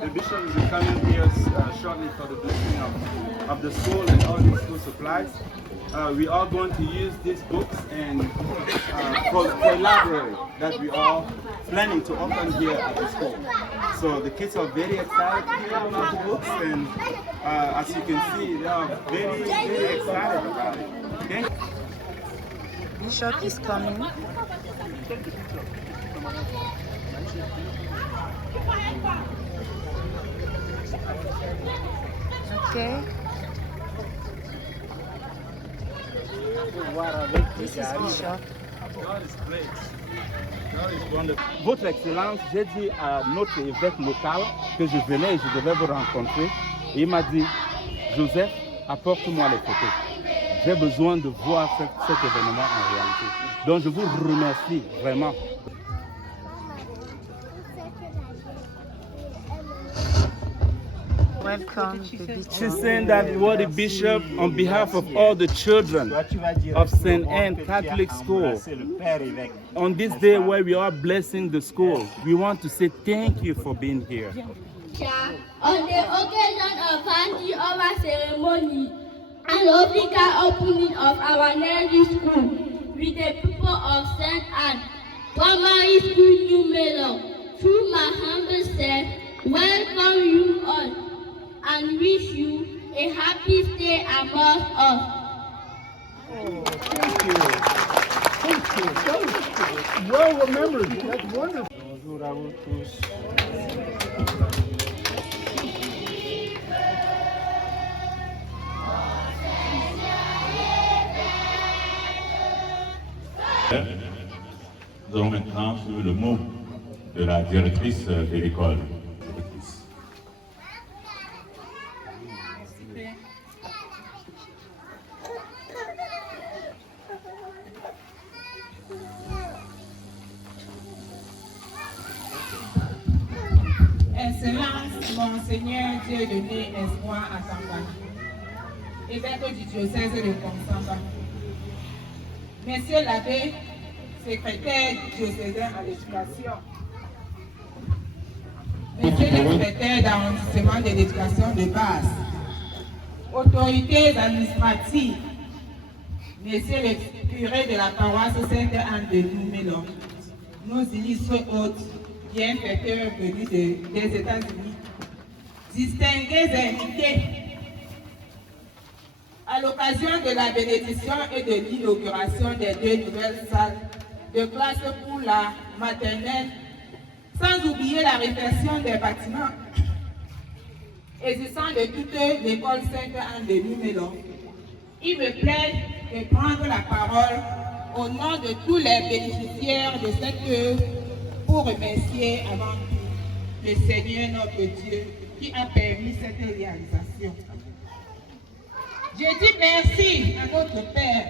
The bishop will be coming here shortly for the blessing of the school and all the school supplies. We are going to use these books and for a library that we are planning to open here at the school. So the kids are very excited here about the books, and as you can see, they are very, very excited about it. Okay? Bishop is coming. Okay. This is Bishop. God is great. God is wonderful. Votre Excellence, j'ai dit à notre évêque local que je venais et je devais vous rencontrer. Et il m'a dit, Joseph, apporte-moi les photos. J'ai besoin de voir cet événement en réalité. Donc je vous remercie vraiment. Welcome to this. She's saying that what the bishop, on behalf of all the children of St. Anne Catholic School, on this day where we are blessing the school, we want to say thank you for being here. On the occasion of handing over ceremony and official opening of our nursery school with the people of St. Anne Primary School, New Melon, through my humble self, welcome you all and wish you a happy stay among us. Oh, thank you. Thank you. That was well remembered. That's wonderful. Bonjour à vous tous. Nous allons maintenant suivre le mot de la directrice de l'école. Excellence, Monseigneur Dieu donné espoir à Tamba, évêque du diocèse de Consamba, Monsieur l'abbé, secrétaire diocésain à l'éducation, Monsieur le secrétaire d'arrondissement de l'éducation de base, autorités administratives, Monsieur le curé de la paroisse Sainte-Anne de Noumélan, nos illustres hôtes, bienfaiteurs venus des États-Unis, distingués invités, à l'occasion de la bénédiction et de l'inauguration des 2 nouvelles salles de classe pour la maternelle, sans oublier la réfection des bâtiments existants de toute l'école Sainte-Anne de Noumélan, il me plaît de prendre la parole au nom de tous les bénéficiaires de cette œuvre pour remercier avant tout le Seigneur notre Dieu qui a permis cette réalisation. Je dis merci à notre Père,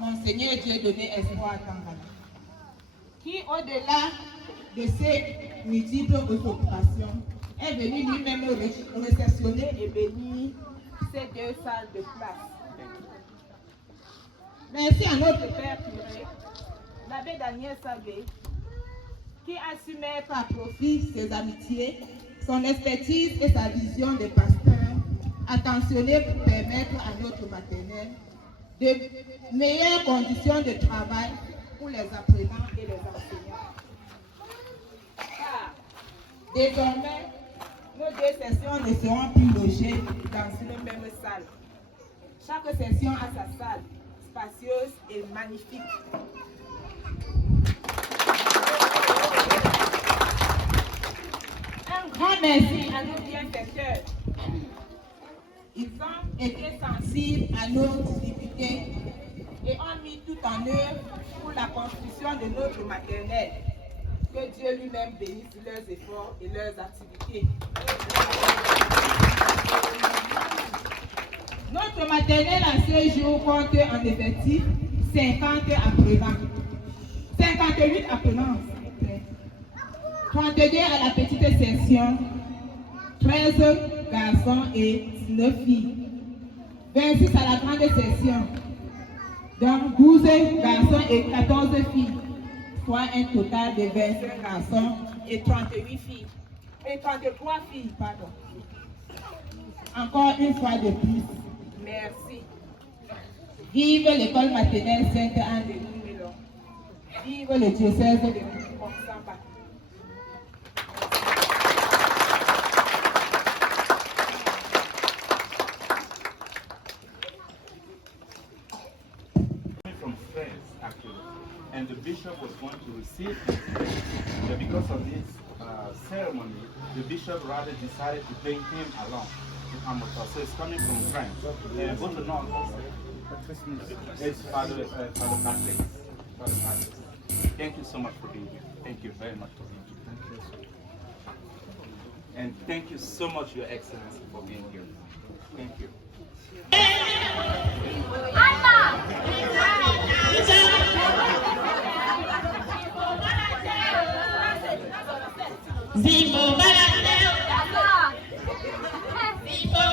Monseigneur Dieu donné espoir à Tangana, qui au-delà de ses multiples occupations est venu lui-même réceptionner et bénir ces 2 salles de classe. Merci à notre Père curé, l'abbé Daniel Sabé, qui a su mettre à profit ses amitiés, son expertise et sa vision de pasteur, attentionné pour permettre à notre maternelle de meilleures conditions de travail pour les apprenants et les enseignants. Car désormais, nos 2 sessions ne seront plus logées dans une même salle. Chaque session a sa salle, spacieuse et magnifique. Un grand merci à nos bienfaiteurs. Ils ont été sensibles à nos difficultés et ont mis tout en œuvre pour la construction de notre maternelle. Que Dieu lui-même bénisse leurs efforts et leurs activités. Notre maternelle à ce jour compte en effectif 50 apprenants. 58 apprenants, s'il vous plaît. 32 à la petite section, 13 garçons et 19 filles. 26 à la grande section, donc 12 garçons et 14 filles, soit un total de 25 garçons et 38 filles. et 33 filles, pardon. Encore une fois de plus, merci. Vive l'école maternelle Sainte-Anne de Noumélan. Vive le diocèse de Montsambat. From France, actually, and the bishop was going to receive him. But because of this ceremony, the bishop rather decided to bring him along to come with us. So it's coming from France. Go to North also. It's Father Patrick. Father Patrick. Thank you so much for being here. Thank you very much for being here. Thank you. And thank you so much, Your Excellency, for being here. Thank you. Vivo Barateo, Vivo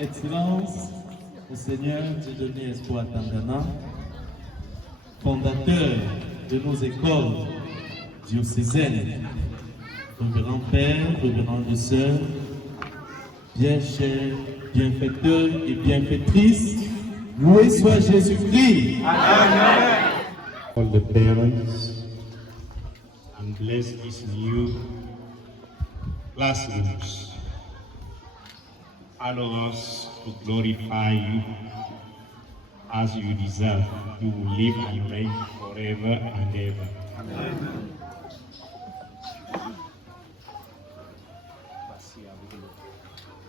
Excellence, Monseigneur Dieudonné Espoir Tandana, fondateur de nos écoles diocésaines, révérend Père, révérende Sœur, bien chers bienfaiteurs et bienfaitrices, loué soit Jésus-Christ. Amen. All the parents, and bless these new classrooms. Allow us to glorify you as you deserve. You will live and reign forever and ever. Amen.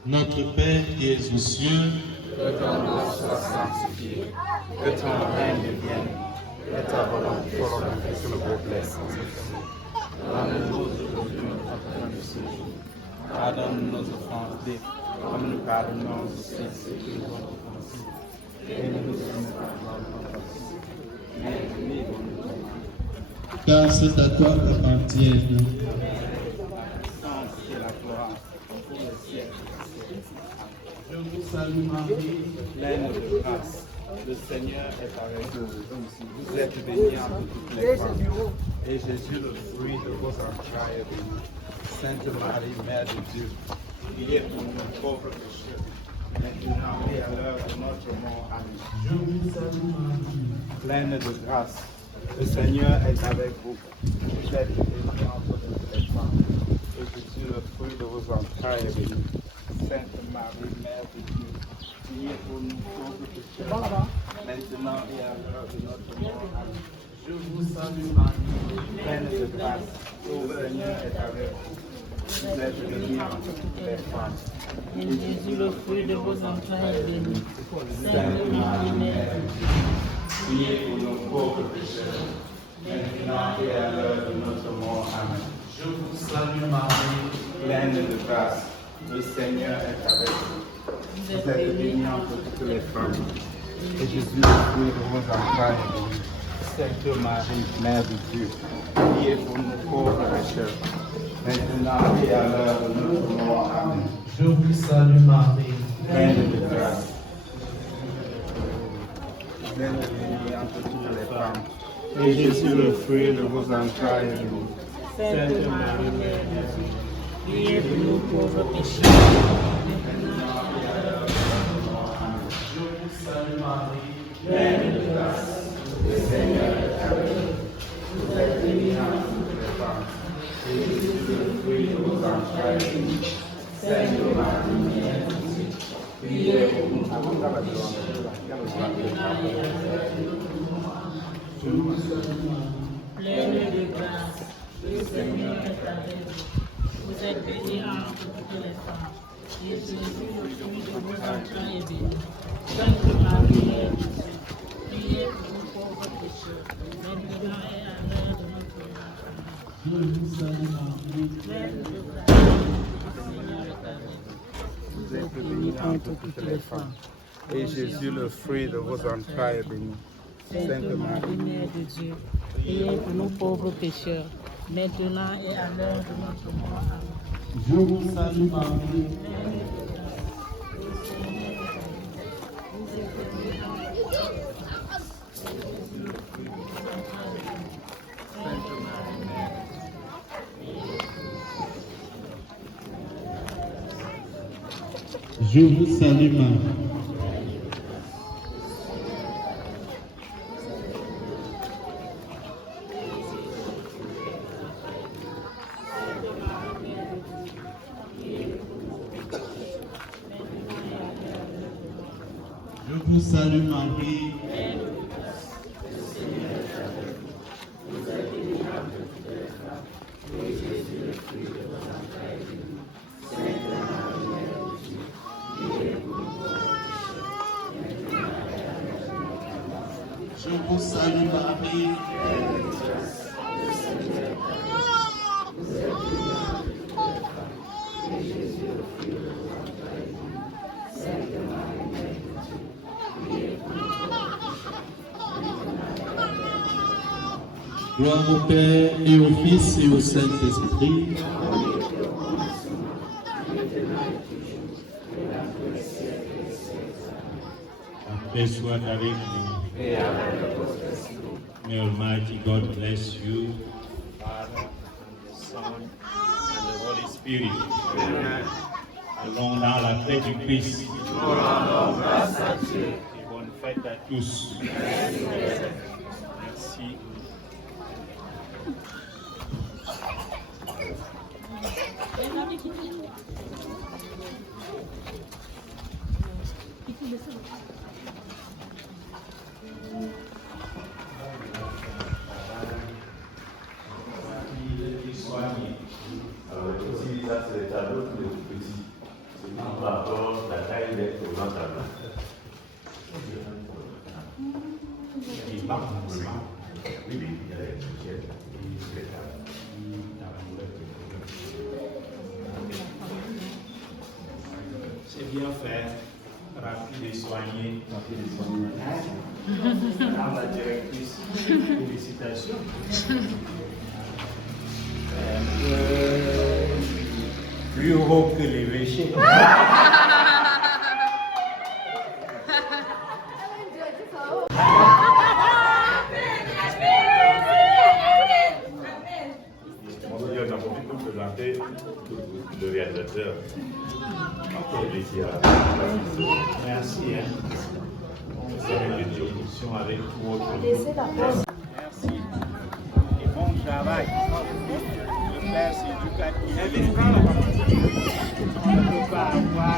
Notre Père qui es aux cieux, que ton nom soit sanctifié, que ton règne vienne, que ta volonté soit faite sur vos blessings. Donne-nous aujourd'hui notre pain de ce jour. Pardonne nos offenses, comme nous pardonnons aussi ceux qui nous ont offensés. Et ne nous donne pas dans l'offense, mais délivre-nous du mal. car c'est à toi qu'appartiennent Et la gloire pour le siècle. Je vous salue Marie, Pleine de grâce, le Seigneur est avec vous. Vous êtes bénie entre toutes les femmes. Et Jésus, le fruit de vos entrailles, est béni. Sainte Marie, Mère de Dieu, priez pour nous pauvres pécheurs, maintenant et à l'heure de notre mort. Amen. je vous salue Marie, Pleine de grâce, le Seigneur est avec vous. Vous êtes bénie entre toutes les femmes. Et Jésus, le fruit de vos entrailles, est béni. Sainte Marie, Mère de Dieu, priez pour nous pauvres pécheurs, maintenant et à l'heure de notre mort. Amen. je vous salue Marie, Pleine de grâce, le Seigneur est avec vous. Vous êtes bénie entre toutes les femmes. Et Jésus, le fruit de vos entrailles, est béni. Sainte Marie, Mère de Dieu, priez pour nos pauvres pécheurs, maintenant et à l'heure de notre mort. Amen. Je vous salue Marie, Pleine de grâce, le Seigneur est avec vous. Vous êtes bénie entre toutes les femmes, et Jésus, le fruit de vos entrailles, est béni. Sainte Marie, Mère de Dieu, priez pour nous pauvres pécheurs, maintenant et à l'heure de notre mort. Amen. je vous salue Marie, Pleine de grâce, vous êtes bénie entre toutes les femmes, et Jésus, le fruit de vos entrailles, est béni. Sainte Marie, Mère de Dieu, priez pour nous pauvres pécheurs, maintenant et à l'heure de notre mort. Amen. je vous salue Marie, Pleine de grâce, le Seigneur est avec vous. Vous êtes bénie entre toutes les femmes, et Jésus, le fruit de vos entrailles, est béni. Sainte Marie, Mère de Dieu, priez pour nous pauvres pécheurs, maintenant et à l'heure de notre mort. je vous salue Marie, Pleine de grâce, le Seigneur est avec vous. Vous êtes bénie entre toutes les femmes, et Jésus, le fruit de vos entrailles, est béni. Sainte Marie, Mère de Dieu, priez pour nous pauvres pécheurs, maintenant et à l'heure de notre mort. Amen. je vous salue Marie, Pleine de grâce, le Seigneur est avec vous. Vous êtes bénie entre toutes les femmes, et Jésus, le fruit de vos entrailles, est béni. Sainte Marie, Mère de Dieu, priez pour nous pauvres pécheurs, maintenant et à l'heure de notre mort. Amen. je vous salue Marie, je vous salue Marie. Je vous salue Marie, je vous salue Marie, gloire au Père et au Fils et au Saint-Esprit. La paix soit avec vous. May Almighty God bless you, Father, Son, and the Holy Spirit. Allons dans la paix du Christ. Et bonne fête à tous. Merci. Alors, aussi, ça, c'est les tableaux tous les tout petits. C'est par rapport à la taille des grands tableaux. Il marque simplement. Oui, oui, il y a les étiquettes et les tables. C'est bien fait, rapide et soigné. Madame la directrice, félicitations. Plus haut que l'évêché. Monseigneur, j'en profite pour présenter le réalisateur. Merci. C'est une discussion avec tout autre. Merci. Et bon travail. Le Père, c'est éducatif. On ne peut pas avoir.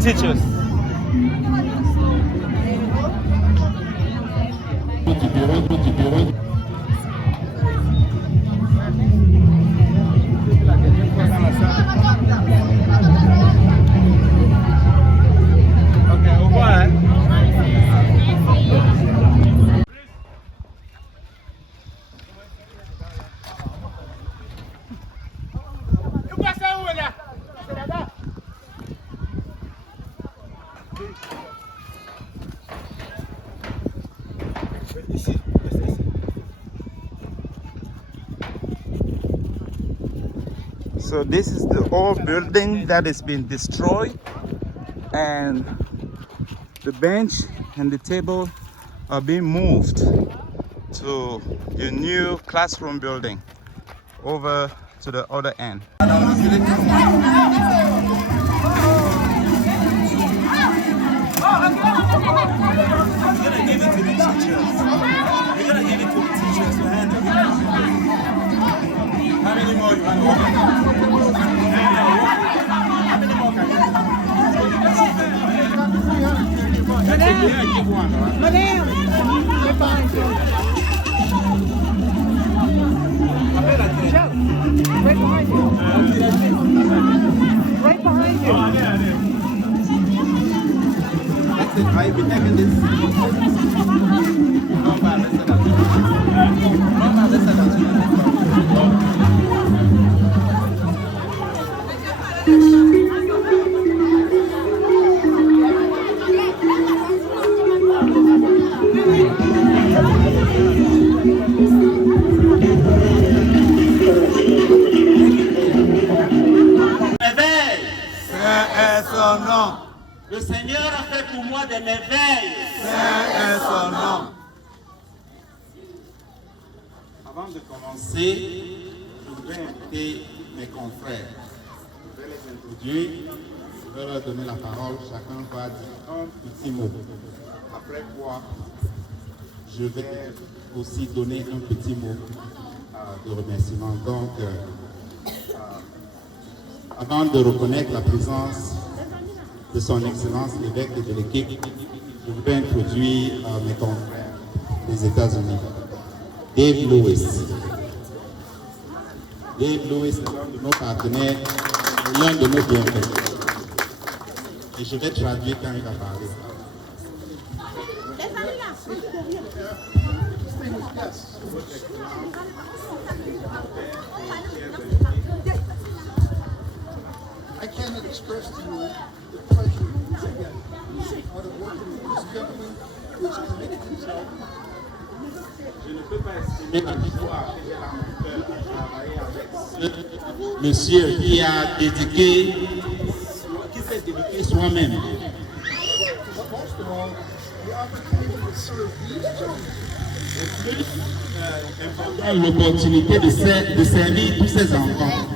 teachers. Okay, au revoir. So this is the old building that has been destroyed, and the bench and the table are being moved to the new classroom building over to the other end. How many more you want? Right behind you. Right behind you. That's it. I'll be taking this. Le Seigneur a fait pour moi des merveilles. Saint est son nom. Avant de commencer, je voudrais inviter mes confrères. Je vais les introduire, je vais leur donner la parole. Chacun va dire un petit mot. Après quoi, je vais aussi donner un petit mot de remerciement. Donc, avant de reconnaître la présence de son Excellence l'évêque et de l'équipe, je voudrais introduire mes confrères des États-Unis. Dave Lewis. Dave Lewis est l'un de nos partenaires, l'un de nos bienfaiteurs. Et je vais traduire quand il va parler. I cannot express to you the pleasure out of working with this gentleman who has committed himself. Je ne peux pas estimer la victoire que j'ai la hauteur à travailler avec ce monsieur qui a dédiqué, qui s'est dédiqué soi-même. But most of all, the opportunity to serve these children. L'opportunité de servir tous ces enfants.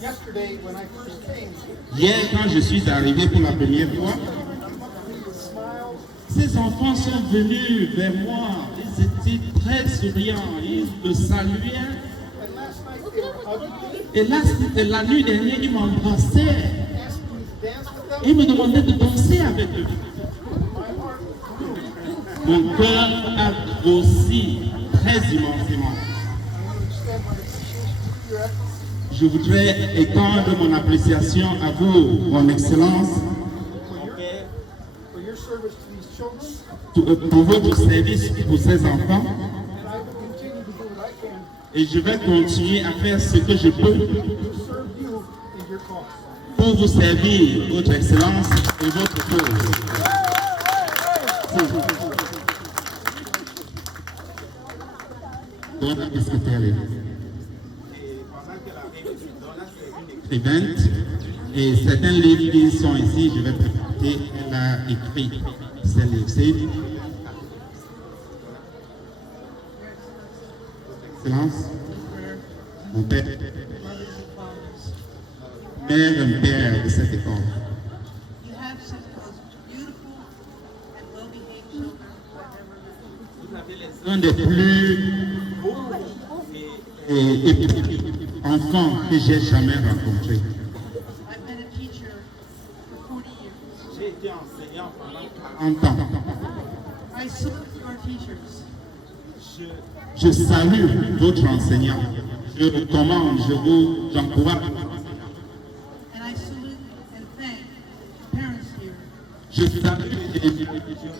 Yesterday, when I first came, Hier, quand je suis arrivé pour la première fois, ces enfants sont venus vers moi. Ils étaient très souriants. Ils me saluaient. Et là, c'était la nuit dernière, ils m'embrassaient. Ils me demandaient de danser avec eux. Mon cœur a grossi très immensément. Je voudrais étendre mon appréciation à vous, mon Excellence, pour votre service pour ces enfants. Et je vais continuer à faire ce que je peux pour vous servir, votre Excellence, et votre cause. Et certains livres qui sont ici, je vais présenter. Elle a écrit ces livres. Excellence, mon père, mère et père de cette école. Un des plus enfants que j'ai jamais rencontrés. été enseignant pendant 40 ans. I salute our teachers. Je salue votre enseignant. Je recommande, j'encourage. And I salute and thank the parents here. Je salue et je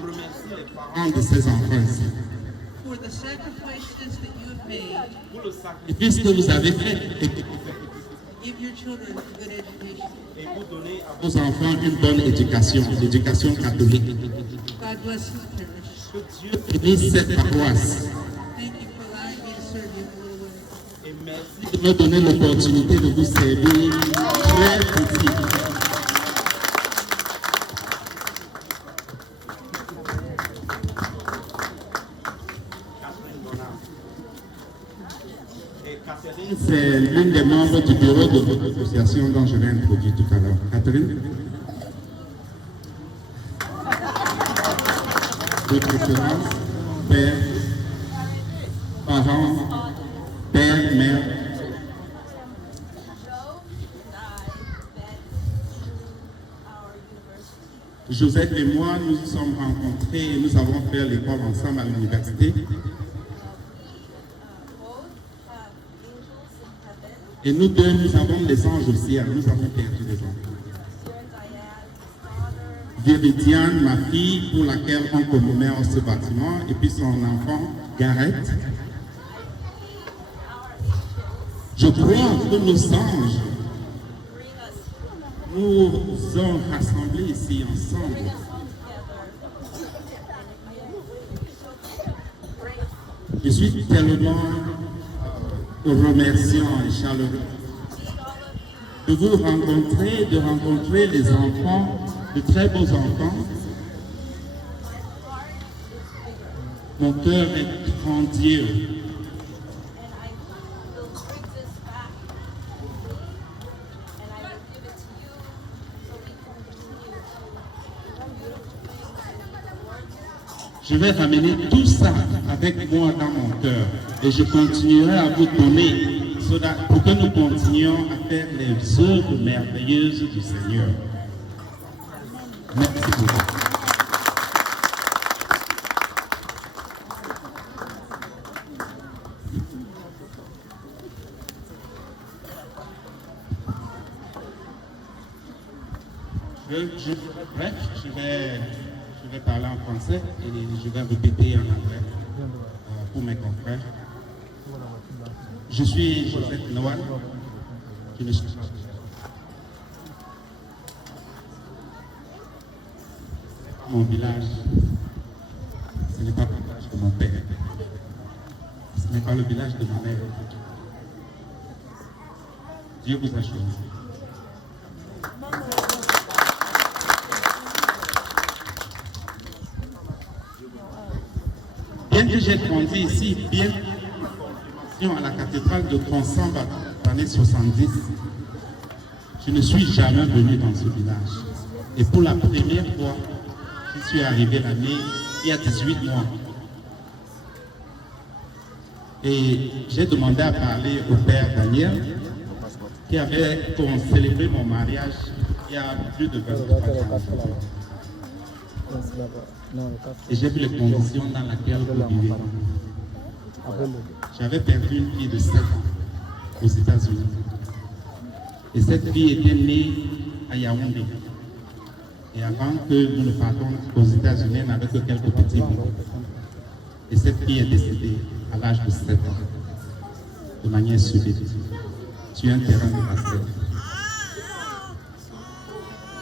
remercie les parents de ces enfants ici. For the sacrifices that you have made. Pour le sacrifice que vous avez fait. Give your children a good education. Et vous donnez à vos enfants une bonne éducation, l'éducation catholique. God bless this parish. Que Dieu bénisse cette paroisse. Thank you for allowing me to serve you in a little way. Et merci de me donner l'opportunité de vous servir très petit. C'est l'une des membres du bureau de votre association dont je l'ai introduit tout à l'heure. Catherine? Votre excellence, père, parents, père, mère. Joseph et moi, nous nous sommes rencontrés et nous avons fait l'école ensemble à l'université. Et nous deux, nous avons des anges au ciel, nous avons perdu des enfants. Viridiane, ma fille, pour laquelle on commémore ce bâtiment, et puis son enfant, Gareth. Je crois que nos anges nous ont rassemblés ici ensemble. Je suis tellement remerciant et chaleureux de vous rencontrer, de rencontrer les enfants, de très beaux enfants. Mon cœur est grandiose. Je vais ramener tout ça avec moi dans mon cœur et je continuerai à vous donner pour que nous continuions à faire les œuvres merveilleuses du Seigneur. Merci beaucoup. Bref, je vais parler en français et je vais répéter en anglais pour mes confrères. Je suis Joseph Noël. Mon village, ce n'est pas le village de mon père. Ce n'est pas le village de ma mère. Dieu vous a choisi. Bien que j'ai grandi ici, bien à la cathédrale de Constant dans les années 70, je ne suis jamais venu dans ce village. Et pour la première fois, je suis arrivé l'année, il y a 18 mois. Et j'ai demandé à parler au père Daniel, qui avait célébré mon mariage il y a plus de 23 ans. Et j'ai vu les conditions dans lesquelles vous vivez. J'avais perdu une fille de 7 ans aux États-Unis. Et cette fille était née à Yaoundé. Et avant que nous ne partions aux États-Unis, elle n'avait que quelques petits mots. Et cette fille est décédée à l'âge de 7 ans, de manière subite, sur un terrain de basket.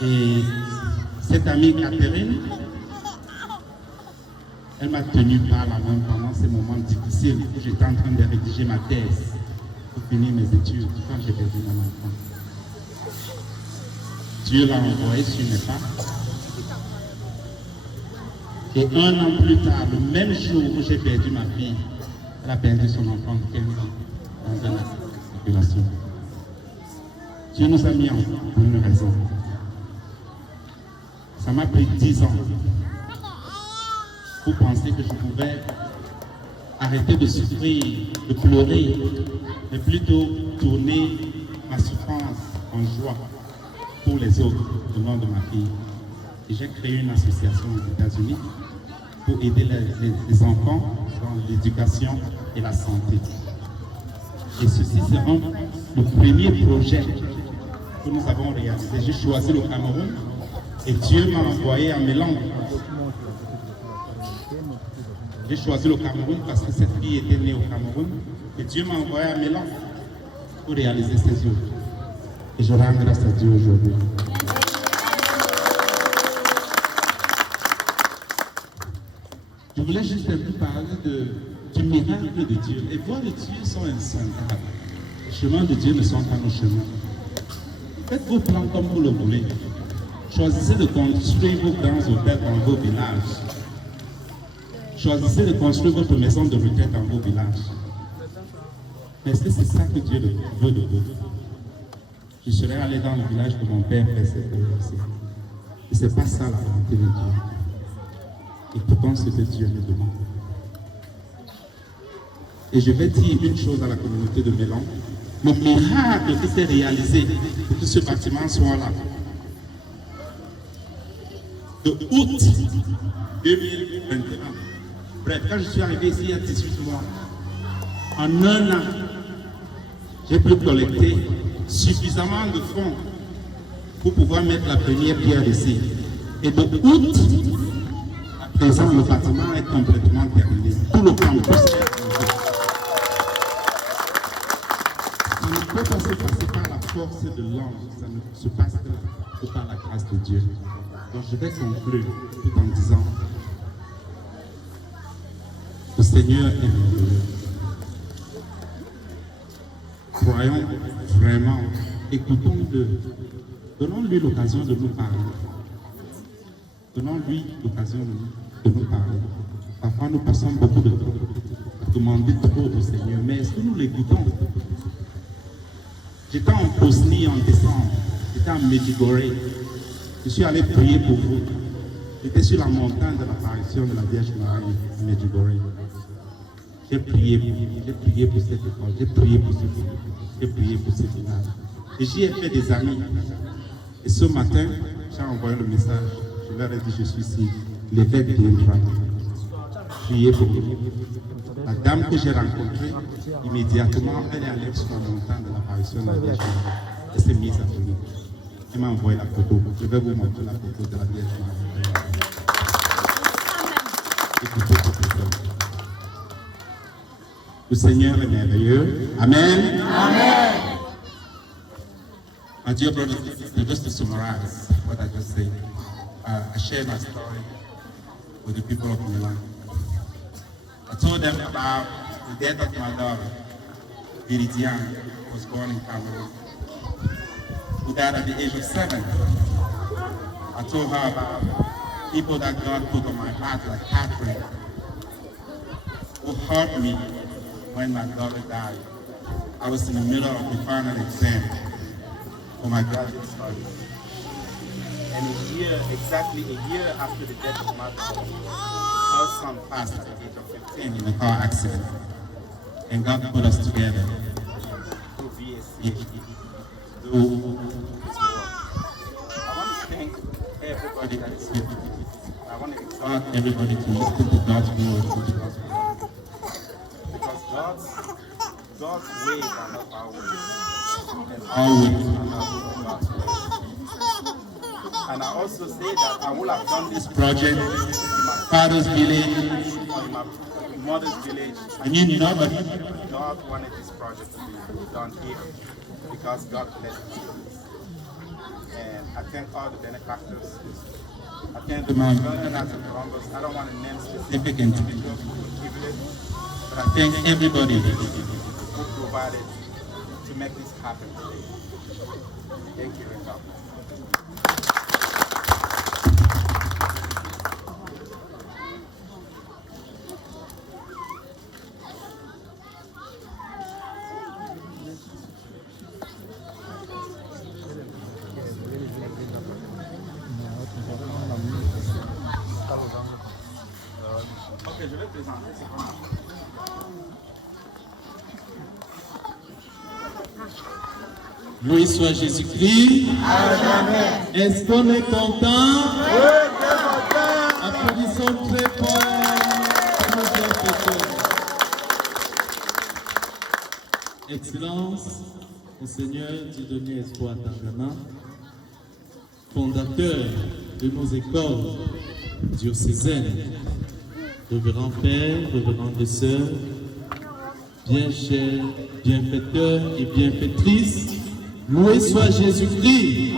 Et cette amie Catherine, elle m'a tenu par la main pendant ces moments difficiles où j'étais en train de rédiger ma thèse pour finir mes études quand j'ai perdu mon enfant. Dieu l'a envoyé sur mes pas. Et 1 an plus tard, le même jour où j'ai perdu ma fille, elle a perdu son enfant de 15 ans dans une circulation. Dieu nous a mis en pour une raison. Ça m'a pris 10 ans pour penser que je pouvais arrêter de souffrir, de pleurer, mais plutôt tourner ma souffrance en joie pour les autres au nom de ma fille. Et j'ai créé une association aux États-Unis pour aider les enfants dans l'éducation et la santé. Et ceci sera le premier projet que nous avons réalisé. J'ai choisi le Cameroun et Dieu m'a envoyé à Mélange. J'ai choisi le Cameroun parce que cette fille était née au Cameroun et Dieu m'a envoyé à Mélange pour réaliser ses œuvres. Et je rends grâce à Dieu aujourd'hui. Je voulais juste un peu parler du miracle de Dieu. Les voies de Dieu sont insondables. Les chemins de Dieu ne sont pas nos chemins. Faites vos plans comme vous le voulez. Choisissez de construire vos grands hôtels dans vos villages. Choisissez de construire votre maison de retraite dans vos villages. Mais est-ce que c'est ça que Dieu veut de vous? Je serais allé dans le village de mon père faire cette aussi. Et ce n'est pas ça la volonté de Dieu. Et pourtant, c'est ce que Dieu me demande. Et je vais dire une chose à la communauté de Mélan. Le miracle qui s'est réalisé pour que ce bâtiment soit là. De août 2021. Bref, quand je suis arrivé ici il y a 18 mois, en un an, j'ai pu collecter suffisamment de fonds pour pouvoir mettre la première pierre ici. Et de août à présent, le bâtiment est complètement terminé. Tout le campus est terminé. Ça ne peut pas se passer par la force de l'homme, ça ne se passe que par la grâce de Dieu. Donc je vais conclure tout en disant, le Seigneur est merveilleux. Croyons vraiment, écoutons-le, donnons-lui l'occasion de nous parler. Donnons-lui l'occasion de nous parler. Parfois nous passons beaucoup de temps à demander trop au Seigneur, mais est-ce que nous l'écoutons? J'étais en Bosnie en décembre, j'étais à Medjugorje. Je suis allé prier pour vous. J'étais sur la montagne de l'apparition de la Vierge Marie à Medjugorje. J'ai prié pour cette école, j'ai prié pour ce village, j'ai prié pour ce village. Et j'y ai fait des amis. Et ce matin, j'ai envoyé le message. Je leur ai dit, je suis ici. L'évêque viendra. Priez pour vous. La dame que j'ai rencontrée, immédiatement, elle est allée sur la montagne de l'apparition de la Vierge Marie. Elle s'est mise à prier. Elle m'a envoyé la photo. Je vais vous montrer la photo de la Vierge Marie. Écoutez cette photo. Le Seigneur est merveilleux. Amen. Amen. My dear brothers and sisters, just to summarize what I just said, I shared my story with the people of Milan. I told them about the death of my daughter, Viridiana, who was born in Cameroon, who died at the age of 7. I told her about people that God put on my heart, like Catherine, who hurt me when my daughter died. I was in the middle of the final exam for my graduate studies. And exactly a year after the death of my daughter, her son passed at the age of 15 in a car accident. And God put us together through VSC, through His work. I want to thank everybody that is here. I want to exhort everybody to listen to God's word. God's ways are not our ways, and our ways are not God's ways. And I also say that I would have done this project in my father's village or in my mother's village. I knew nobody. God wanted this project to be done here because God blessed it. And I thank all the benefactors. I thank the governors and Columbus. I don't want to name specific individuals who give it, but I thank everybody who provided to make this happen today. Thank you, and God bless. Ok, je vais présenter, c'est comment? Loué soit Jésus-Christ. À jamais. Est-ce qu'on est content? Oui, très content. Applaudissons très fort pour nos bienfaiteurs. Excellence, Monseigneur Dieudonné Espoir Tangana, fondateur de nos écoles diocésaines, révérend Père, révérende Sœurs, bien chers bienfaiteurs et bienfaitrices, loué soit Jésus-Christ.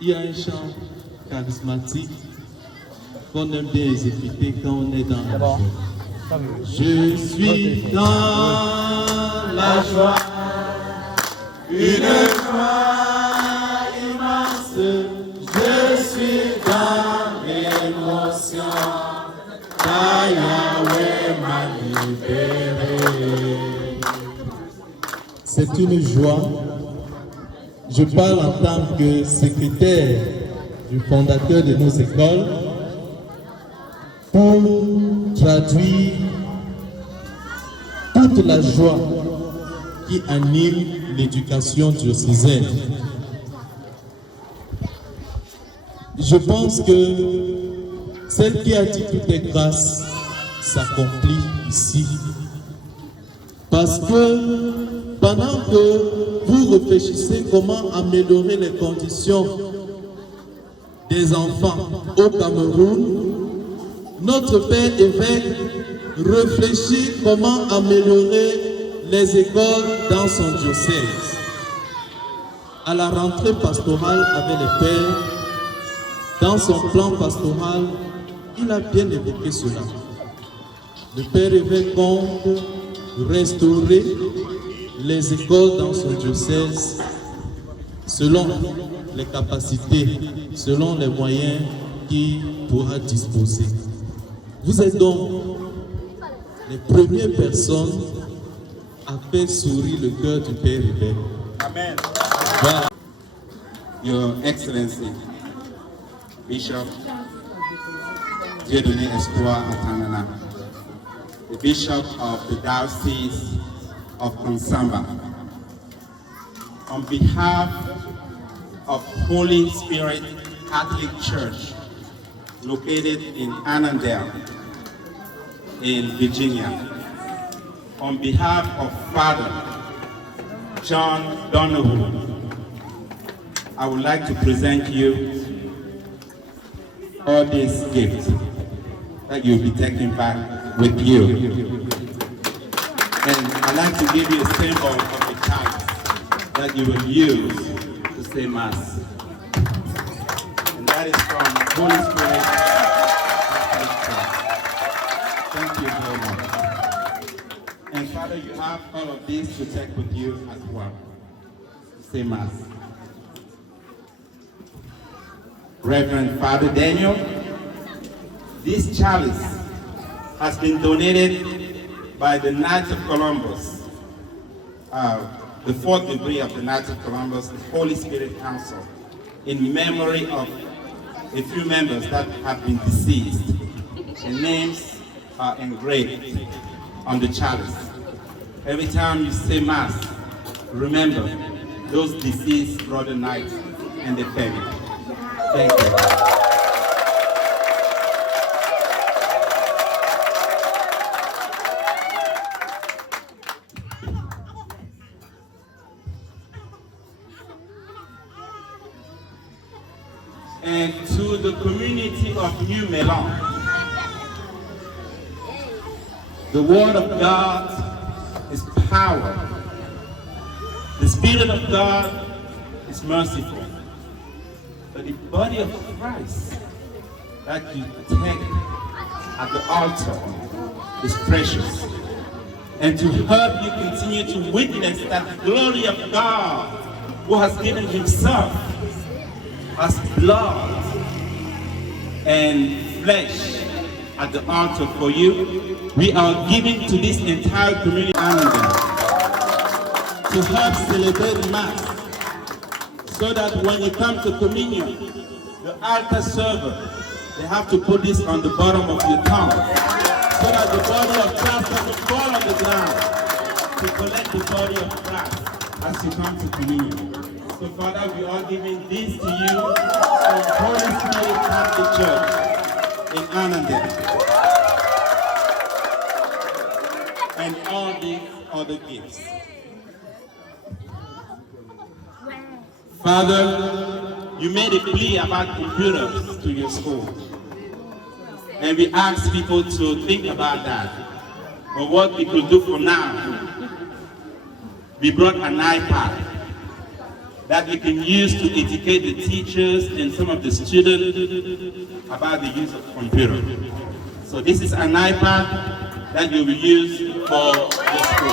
Il y a un chant charismatique qu'on aime bien exécuter quand on est dans la joie. Je suis dans la joie, une joie immense. Je suis dans l'émotion, car Yahweh m'a libéré. C'est une joie. Je parle en tant que secrétaire du fondateur de nos écoles pour traduire toute la joie qui anime l'éducation diocésaine. Je pense que celle qui a dit toutes les grâces s'accomplit ici. Parce que pendant que vous réfléchissez comment améliorer les conditions des enfants au Cameroun, notre Père évêque réfléchit comment améliorer les écoles dans son diocèse. À la rentrée pastorale avec les pères, dans son plan pastoral, il a bien évoqué cela. Le Père évêque compte restaurer les écoles dans son diocèse selon les capacités, selon les moyens qu'il pourra disposer. Vous êtes donc les premières personnes à faire sourire le cœur du Père évêque. Amen. Voilà. Your Excellency, Bishop Dieudonné Espoir Tangana, the Bishop of the Diocese of Konsamba, on behalf of Holy Spirit Catholic Church located in Annandale, in Virginia, on behalf of Father John Donovan, I would like to present you all these gifts that you'll be taking back with you. And I'd like to give you a symbol of the chalice that you will use to say Mass. And that is from Holy Spirit Catholic Church. Thank you very much. And Father, you have all of these to take with you as well. To say Mass. Reverend Father Daniel, this chalice has been donated by the Knights of Columbus, the fourth degree of the Knights of Columbus, the Holy Spirit Council, in memory of a few members that have been deceased. Their names are engraved on the chalice. Every time you say Mass, remember those deceased brother knights and their family. Thank you. And to the community of New Melon, the Word of God is power. The Spirit of God is merciful. But the body of Christ that you take at the altar is precious. And to help you continue to witness that glory of God who has given himself as blood and flesh at the altar for you, we are giving to this entire community to help celebrate Mass, so that when you come to communion, the altar server, they have to put this on the bottom of your tongue, so that the body of Christ doesn't fall on the ground, to collect the body of Christ. as you come to communion. So Father, we are giving this to you from Holy Spirit Catholic Church in Annandale. And all these other gifts. Father, you made a plea about computers to your school. And we asked people to think about that. But what we could do for now, we brought an iPad that we can use to educate the teachers and some of the students about the use of computer. So this is an iPad that you will use for the school.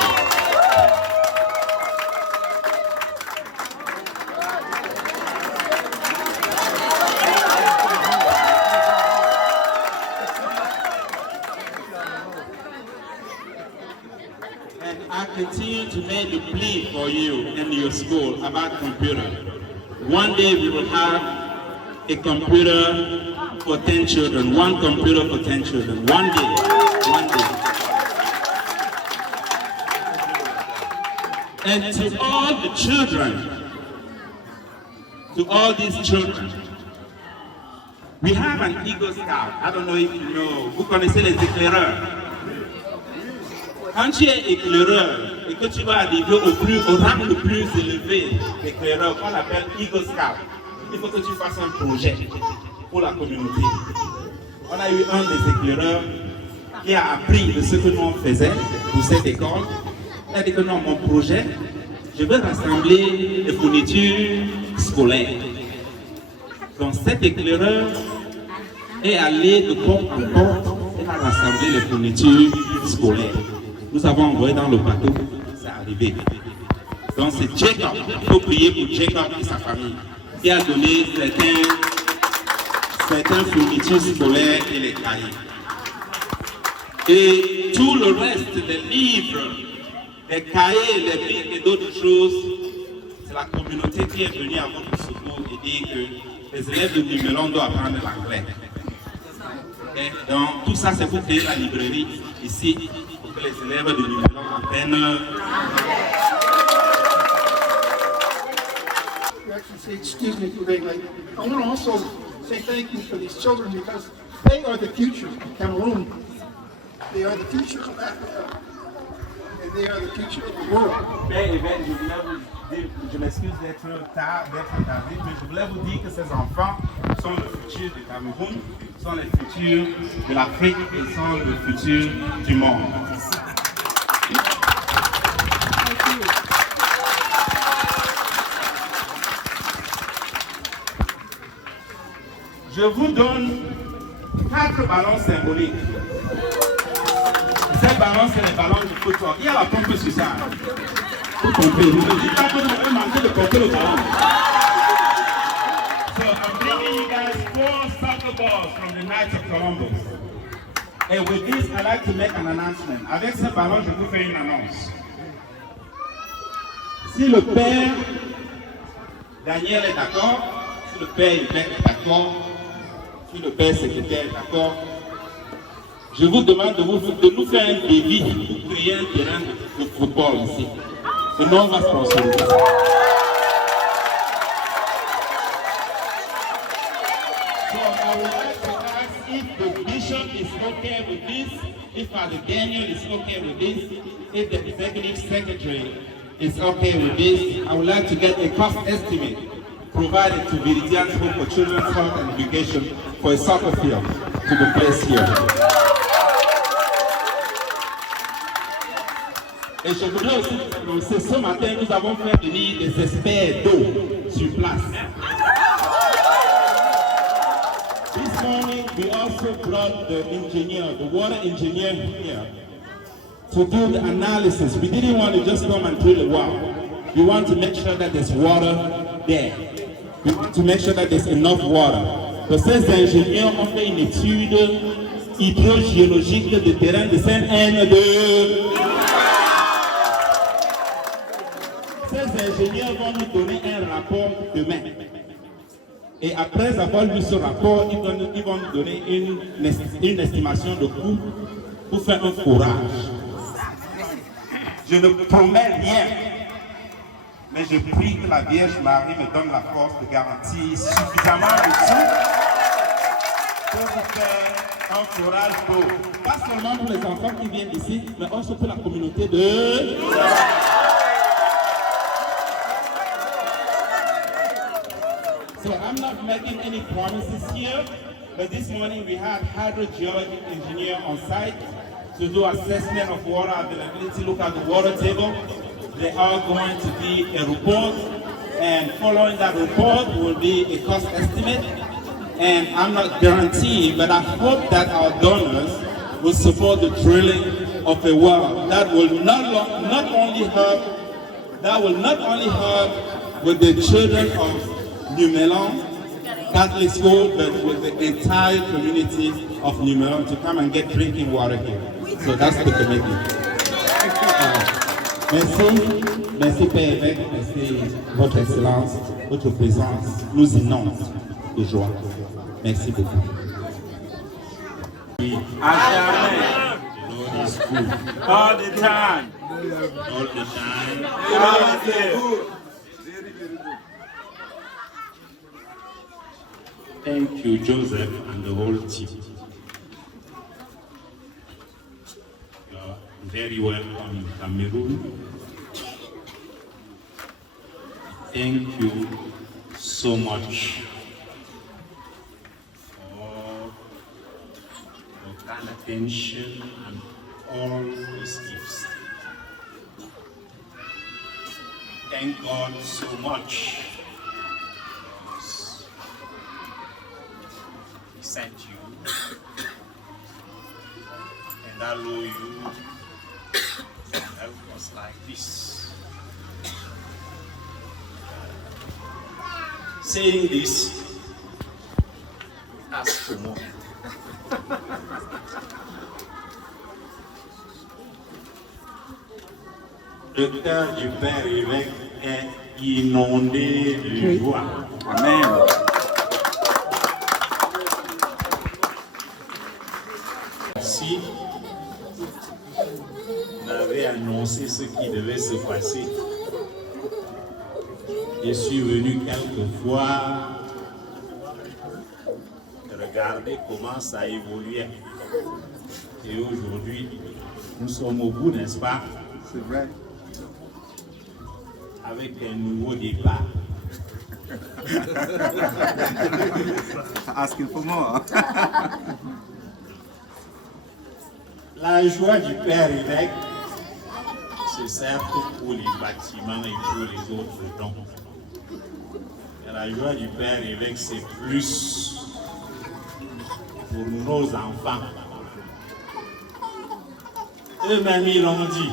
And I continue to make the plea for you and your school about computer. One day we will have a computer for 10 children, one computer for 10 children. One day. And to all the children, to all these children, we have an Eagle Scout. I don't know if you know, vous connaissez les éclaireurs. Quand tu es éclaireur et que tu vas arriver au rang le plus élevé d'éclaireur, qu'on appelle Eagle Scout, il faut que tu fasses un projet pour la communauté. On a eu un des éclaireurs qui a appris de ce que nous on faisait pour cette école. Il a dit que non, mon projet, je veux rassembler les fournitures scolaires. Donc cet éclaireur est allé de porte en porte et a rassemblé les fournitures scolaires. Nous avons envoyé dans le bateau, c'est arrivé. Donc c'est Jacob, il faut prier pour Jacob et sa famille, qui a donné certaines fournitures scolaires et les cahiers. Et tout le reste des livres, les cahiers, les briques et d'autres choses, c'est la communauté qui est venue à votre secours et dit que les élèves de Numelon doivent apprendre l'anglais. Donc tout ça c'est pour créer la librairie ici, pour que les élèves de Numelon apprennent. Excuse me for being late. I want to also say thank you for these children because they are the future of Cameroon. They are the future of Africa. And they are the future of the world. Je m'excuse d'être tardif, mais je voulais vous dire que ces enfants sont le futur du Cameroun, sont les futurs de l'Afrique et sont le futur du monde. Je vous donne 4 ballons symboliques. Ces ballons, c'est les ballons de football. Il y a la pompe sur ça. Vous pompez. Vous ne dites pas que vous avez manqué de pomper le ballon. So I'm bringing you guys 4 soccer balls from the Knights of Columbus. And with this, I'd like to make an announcement. Avec ce ballon, je vous fais une annonce. Si le père Daniel est d'accord, si le père Hubert est d'accord, si le père secrétaire est d'accord, je vous demande de nous faire un débit pour créer un terrain de football ici. Et non, on va sponsoriser. So I would like to ask if the bishop is okay with this, if Father Daniel is okay with this, if the executive secretary is okay with this. I would like to get a cost estimate provided to Viridian School for Children's Health and Education for a soccer field to be placed here. Et je voudrais aussi annoncer, ce matin, nous avons fait venir des experts d'eau sur place. This morning, we also brought the engineer, the water engineer here to do the analysis. We didn't want to just come and drill a well. We want to make sure that there's water there. We want to make sure that there's enough water. Donc ces ingénieurs ont fait une étude hydrogéologique de terrain de Saint-N2. Ces ingénieurs vont nous donner un rapport demain. Et après avoir lu ce rapport, ils vont nous donner une estimation de coût pour faire un forage. Je ne promets rien. mais je prie que la Vierge Marie me donne la force de garantir suffisamment de sous pour vous faire un forage d'eau. Pas seulement pour les enfants qui viennent ici, mais aussi pour la communauté de... So I'm not making any promises here, but this morning we had hydrogeologic engineer on site to do assessment of water availability, look at the water table. There are going to be a report, and following that report will be a cost estimate. And I'm not guaranteeing, but I hope that our donors will support the drilling of a well that will not only help with the children of New Melon Catholic School, but with the entire community of New Melon to come and get drinking water here. So that's the commitment. Merci Père évêque, merci Votre Excellence, votre présence nous inonde de joie. Merci beaucoup. All the time. All the time. Thank you, Joseph, and the whole team. You are very welcome in Cameroon. Thank you so much for your kind attention and all these gifts. Thank God so much. Sent you and allow you to help us like this. Saying this, ask for more. Le cœur du Père évêque est inondé de joie. Amen. Si on avait annoncé ce qui devait se passer, je suis venu quelquefois regarder comment ça évoluait. Et aujourd'hui, nous sommes au bout, n'est-ce pas? C'est vrai. Avec un nouveau départ. Asking for more. La joie du Père évêque, c'est certes pour les bâtiments et pour les autres dons. Et la joie du Père évêque, c'est plus pour nos enfants. Eux-mêmes, ils l'ont dit.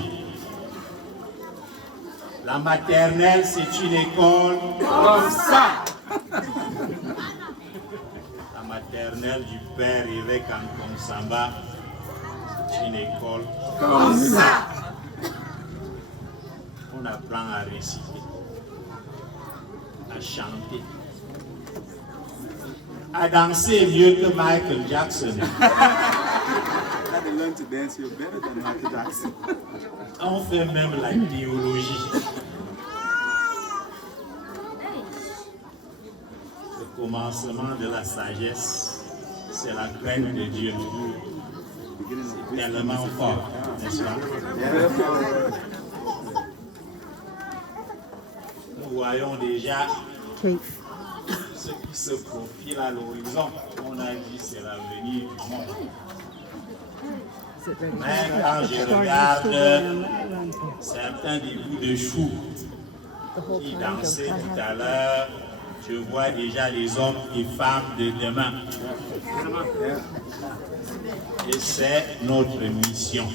La maternelle, c'est une école comme ça. La maternelle du Père évêque en Konsamba, c'est une école comme ça. On apprend à réciter, à chanter, à danser mieux que Michael Jackson. They learn to dance here better than Michael Jackson. On fait même la théologie. Le commencement de la sagesse, c'est la crainte de Dieu. C'est tellement fort, n'est-ce pas? Nous voyons déjà ce qui se profile à l'horizon. On a dit c'est l'avenir du monde. Mais quand je regarde certains des bouts de choux qui dansaient tout à l'heure, je vois déjà les hommes et femmes de demain. Et c'est notre mission.